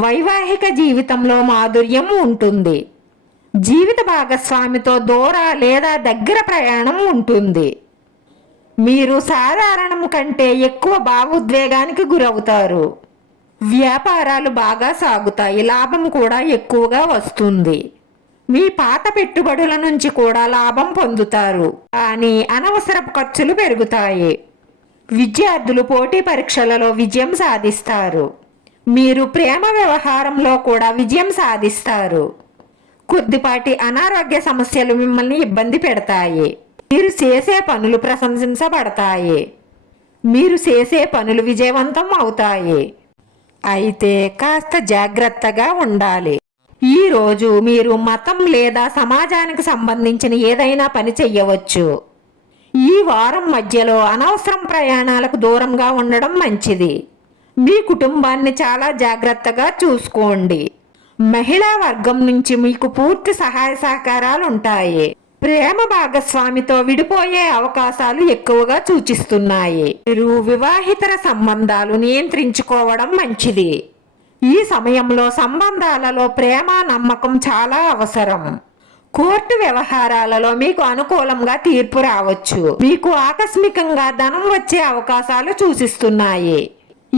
వైవాహిక జీవితంలో మాధుర్యం ఉంటుంది జీవిత భాగస్వామితో దూర లేదా దగ్గర ప్రయాణం ఉంటుంది మీరు సాధారణం కంటే ఎక్కువ భావోద్వేగానికి గురవుతారు వ్యాపారాలు బాగా సాగుతాయి లాభం కూడా ఎక్కువగా వస్తుంది మీ పాత పెట్టుబడుల నుంచి కూడా లాభం పొందుతారు కానీ అనవసర ఖర్చులు పెరుగుతాయి విద్యార్థులు పోటీ పరీక్షలలో విజయం సాధిస్తారు మీరు ప్రేమ వ్యవహారంలో కూడా విజయం సాధిస్తారు కొద్దిపాటి అనారోగ్య సమస్యలు మిమ్మల్ని ఇబ్బంది పెడతాయి మీరు చేసే పనులు ప్రశంసించబడతాయి మీరు చేసే పనులు విజయవంతం అవుతాయి అయితే కాస్త జాగ్రత్తగా ఉండాలి ఈరోజు మీరు మతం లేదా సమాజానికి సంబంధించిన ఏదైనా పని చెయ్యవచ్చు ఈ వారం మధ్యలో అనవసరం ప్రయాణాలకు దూరంగా ఉండడం మంచిది మీ కుటుంబాన్ని చాలా జాగ్రత్తగా చూసుకోండి మహిళా వర్గం నుంచి మీకు పూర్తి సహాయ సహకారాలు ఉంటాయి ప్రేమ భాగస్వామితో విడిపోయే అవకాశాలు ఎక్కువగా సూచిస్తున్నాయి మీరు వివాహితర సంబంధాలు నియంత్రించుకోవడం మంచిది ఈ సమయంలో సంబంధాలలో ప్రేమ నమ్మకం చాలా అవసరం కోర్టు వ్యవహారాలలో మీకు అనుకూలంగా తీర్పు రావచ్చు మీకు ఆకస్మికంగా ధనం వచ్చే అవకాశాలు సూచిస్తున్నాయి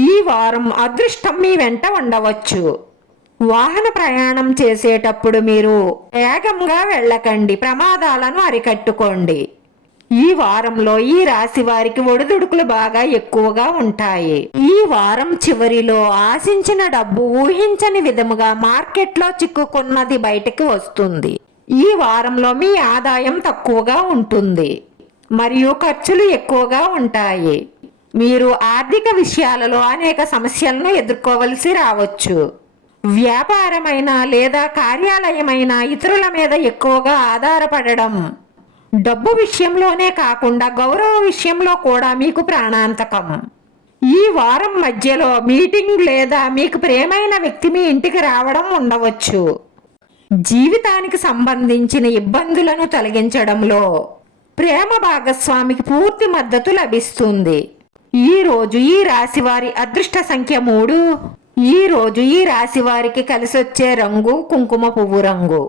ఈ వారం అదృష్టం మీ వెంట ఉండవచ్చు వాహన ప్రయాణం చేసేటప్పుడు మీరు వేగంగా వెళ్ళకండి ప్రమాదాలను అరికట్టుకోండి ఈ వారంలో ఈ రాశి వారికి ఒడిదుడుకులు బాగా ఎక్కువగా ఉంటాయి ఈ వారం చివరిలో ఆశించిన డబ్బు ఊహించని విధముగా మార్కెట్లో చిక్కుకున్నది బయటకు వస్తుంది ఈ వారంలో మీ ఆదాయం తక్కువగా ఉంటుంది మరియు ఖర్చులు ఎక్కువగా ఉంటాయి మీరు ఆర్థిక విషయాలలో అనేక సమస్యలను ఎదుర్కోవలసి రావచ్చు వ్యాపారమైన లేదా కార్యాలయమైన ఇతరుల మీద ఎక్కువగా ఆధారపడడం డబ్బు విషయంలోనే కాకుండా గౌరవ విషయంలో కూడా మీకు ప్రాణాంతకం ఈ వారం మధ్యలో మీటింగ్ లేదా మీకు ప్రేమైన వ్యక్తి మీ ఇంటికి రావడం ఉండవచ్చు జీవితానికి సంబంధించిన ఇబ్బందులను తొలగించడంలో ప్రేమ భాగస్వామికి పూర్తి మద్దతు లభిస్తుంది ఈ రోజు ఈ రాశి వారి అదృష్ట సంఖ్య మూడు ఈ రోజు ఈ రాశి వారికి కలిసి వచ్చే రంగు కుంకుమ పువ్వు రంగు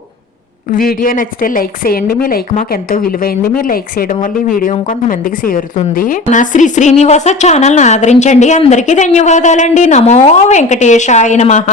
వీడియో నచ్చితే లైక్ చేయండి మీ లైక్ మాకు ఎంతో విలువైంది మీరు లైక్ చేయడం వల్ల ఈ వీడియో కొంతమందికి చేరుతుంది నా శ్రీ శ్రీనివాస ఛానల్ని ఆదరించండి అందరికీ ధన్యవాదాలండి నమో వెంకటేశాయ నమ